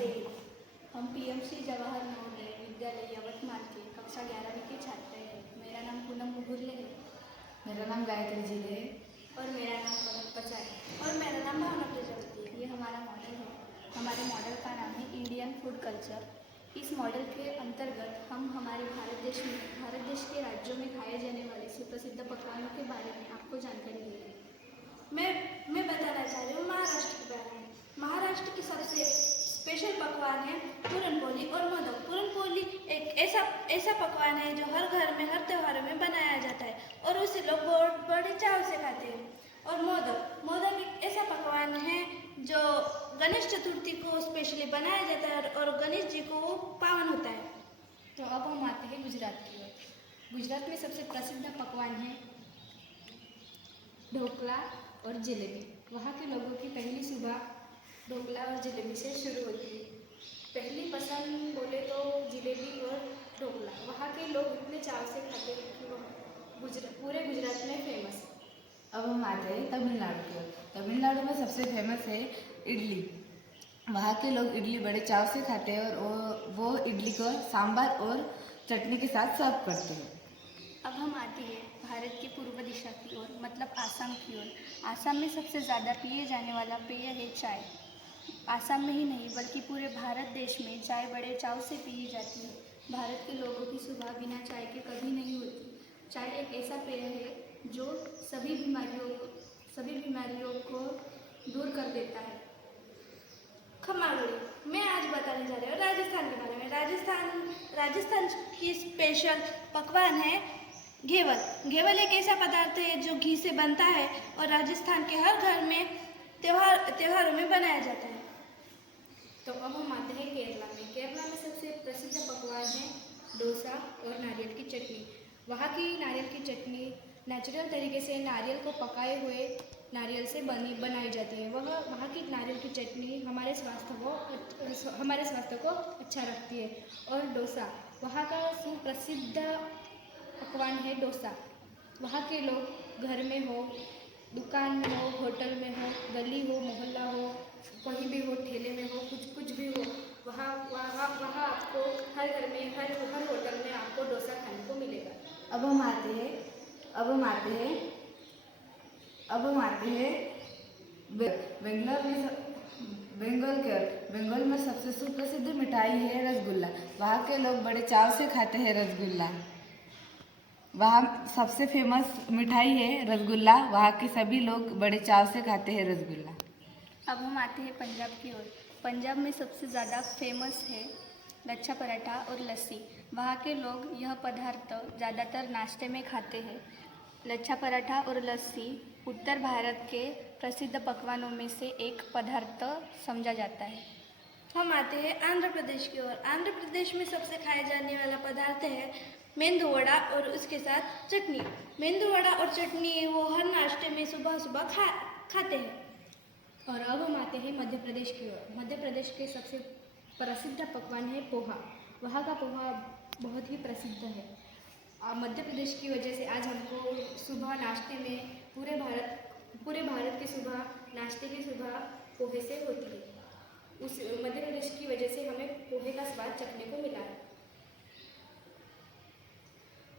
नमस्ते। हम पीएमसी जवाहर नवोदय विद्यालय यवतमाल के कक्षा 11वीं के छात्र हैं। मेरा नाम पूनम मुगुरले है। मेरा नाम गायत्री जी है। और मेरा नाम पलक पचाए और मेरा नाम भावना प्रजापति है। ये हमारा मॉडल है। हमारे मॉडल का नाम है इंडियन फूड कल्चर। इस मॉडल के अंतर्गत हम हमारे भारत देश के राज्यों में खाए जाने वाले सुप्रसिद्ध पकवानों के बारे में आपको जानकारी देंगे। मैं बताना चाह रही हूँ महाराष्ट्र के बारे में। महाराष्ट्र की सबसे स्पेशल पकवान है पुरणपोली और मोदक। पुरणपोली एक ऐसा पकवान है जो हर घर में हर त्योहारों में बनाया जाता है और उसे लोग बहुत बड़े चाव से खाते हैं। और मोदक एक ऐसा पकवान है जो गणेश चतुर्थी को स्पेशली बनाया जाता है और गणेश जी को वो पावन होता है। तो अब हम आते हैं गुजरात की ओर। गुजरात में सबसे प्रसिद्ध पकवान है ढोकला और जलेबी। वहाँ के लोगों की पहली सुबह ढोकला और जलेबी से शुरू होती है। पहली पसंद बोले तो जलेबी और ढोकला। वहाँ के लोग इतने चाव से खाते हैं कि वो पूरे गुजरात में फेमस है। अब हम आते हैं तमिलनाडु की ओर। तमिलनाडु में सबसे फेमस है इडली। वहाँ के लोग इडली बड़े चाव से खाते हैं और वो इडली को सांभर और चटनी के साथ सर्व करते हैं। अब हम आते हैं भारत के पूर्व दिशा की ओर, मतलब आसाम की ओर। आसाम में सबसे ज़्यादा पिए जाने वाला पेय है चाय। आसाम में ही नहीं बल्कि पूरे भारत देश में चाय बड़े चाव से पी जाती है। भारत के लोगों की सुबह बिना चाय के कभी नहीं होती। चाय एक ऐसा पेय है जो सभी बीमारियों को दूर कर देता है। खमागड़ी। मैं आज बताने जा रही हूँ राजस्थान के बारे में। राजस्थान की स्पेशल पकवान है घेवर। घेवर एक ऐसा पदार्थ है जो घी से बनता है और राजस्थान के हर घर में त्योहारों में बनाया जाता है। तो अब हम आते हैं केरला में। केरला में सबसे प्रसिद्ध पकवान है डोसा और नारियल की चटनी। वहाँ की नारियल की चटनी नेचुरल तरीके से नारियल को पकाए हुए नारियल से बनाई जाती है। वहाँ की नारियल की चटनी हमारे स्वास्थ्य को अच्छा रखती है। और डोसा वहाँ का सुप्रसिद्ध पकवान है डोसा। वहाँ के लोग घर में हो, दुकान में हो, होटल में हो, गली हो, मोहल्ला हो, कहीं भी हो, ठेले में हो, कुछ भी हो, वहाँ आपको हर घर में हर होटल में आपको डोसा खाने को मिलेगा। अब हम आते हैं बंगाल में सबसे सुप्रसिद्ध मिठाई है रसगुल्ला। वहाँ के लोग बड़े चाव से खाते हैं रसगुल्ला। वहाँ सबसे फेमस मिठाई है रसगुल्ला। वहाँ के सभी लोग बड़े चाव से खाते हैं रसगुल्ला। अब हम आते हैं पंजाब की ओर। पंजाब में सबसे ज़्यादा फेमस है लच्छा पराठा और लस्सी। वहाँ के लोग यह पदार्थ ज़्यादातर नाश्ते में खाते हैं। लच्छा पराठा और लस्सी उत्तर भारत के प्रसिद्ध पकवानों में से एक पदार्थ समझा जाता है। हम आते हैं आंध्र प्रदेश की ओर। आंध्र प्रदेश में सबसे खाया जाने वाला पदार्थ है मेंदू वड़ा और उसके साथ चटनी। मेंदू वड़ा और चटनी वो हर नाश्ते में सुबह खाते हैं। और अब हम आते हैं मध्य प्रदेश की ओर। मध्य प्रदेश के सबसे प्रसिद्ध पकवान है पोहा। वहाँ का पोहा बहुत ही प्रसिद्ध है। मध्य प्रदेश की वजह से आज हमको सुबह नाश्ते में पूरे भारत की नाश्ते की सुबह पोहे से होती है। उस मध्य प्रदेश की वजह से हमें पोहे का स्वाद चखने को मिला है।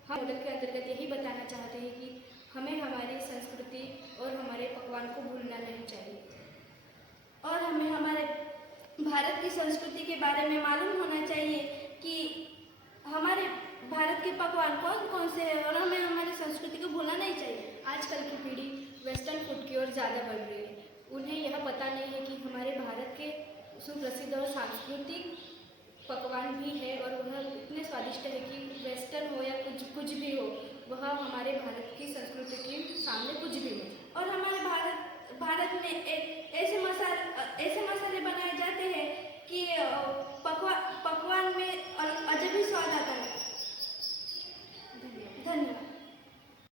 हम मॉडल के अंतर्गत यही बताना चाहते हैं कि हमें हमारी संस्कृति और हमारे पकवान को भूलना नहीं चाहिए। और हमें हमारे भारत की संस्कृति के बारे में मालूम होना चाहिए कि हमारे भारत के पकवान कौन कौन से हैं और हमें हमारी संस्कृति को भूलना नहीं चाहिए। आजकल की पीढ़ी वेस्टर्न फूड की ओर ज़्यादा बढ़ रही है। उन्हें यह पता नहीं है कि हमारे भारत के सुप्रसिद्ध और सांस्कृतिक पकवान भी है और वह इतने स्वादिष्ट है कि वेस्टर्न हो या कुछ भी हो, वह हमारे भारत की संस्कृति के सामने कुछ भी हो। और हमारे भारत में ऐसे मसाले बनाए जाते हैं कि पकवान में अजब ही स्वाद आता है।